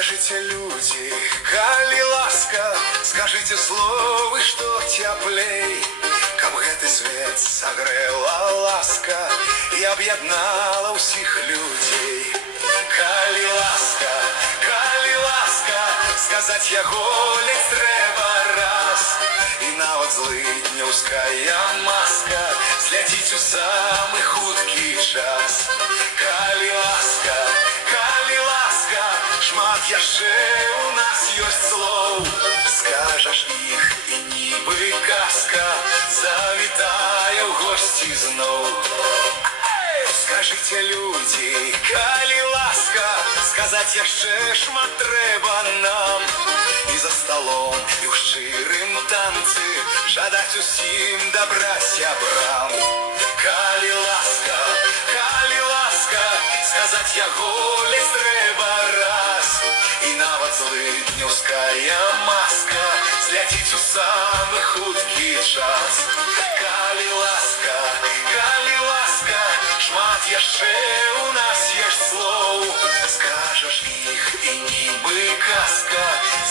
Скажите, люди, калі ласка, скажите словы, что теплей, каб гэты свет согрела ласка и объеднала усіх людей. Калі ласка, сказать яго ледь трэба раз, и нават злыднёўская маска зляціць у самы хуткі час. Калі ласка, шмат яшчэ у нас ёсць слоў, скажаш іх і нібы казка завітае ў госці зноў. Скажите, люди, калі ласка, сказаць яшчэ шмат трэба нам, і за столом і ў шчырым танцы жадаць усім добра сябрам. Калі ласка, сказаць яго ледзь трэба раз, і нават злыднёўская маска зляціць у самы хуткі час. Калі ласка, шмат яшчэ у нас ёсць слоў, скажаш іх і нібы казка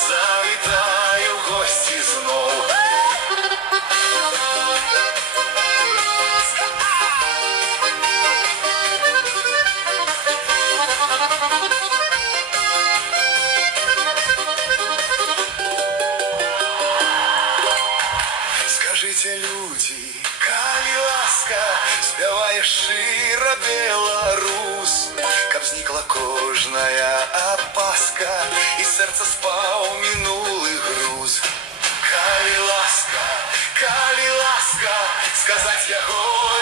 завітае ў госці зноў. Скажите, люди, калі ласка, спявае шчыра беларус, каб знікла кожная апаска і сэрца спаў мінулы груз. Калі ласка, сказаць яго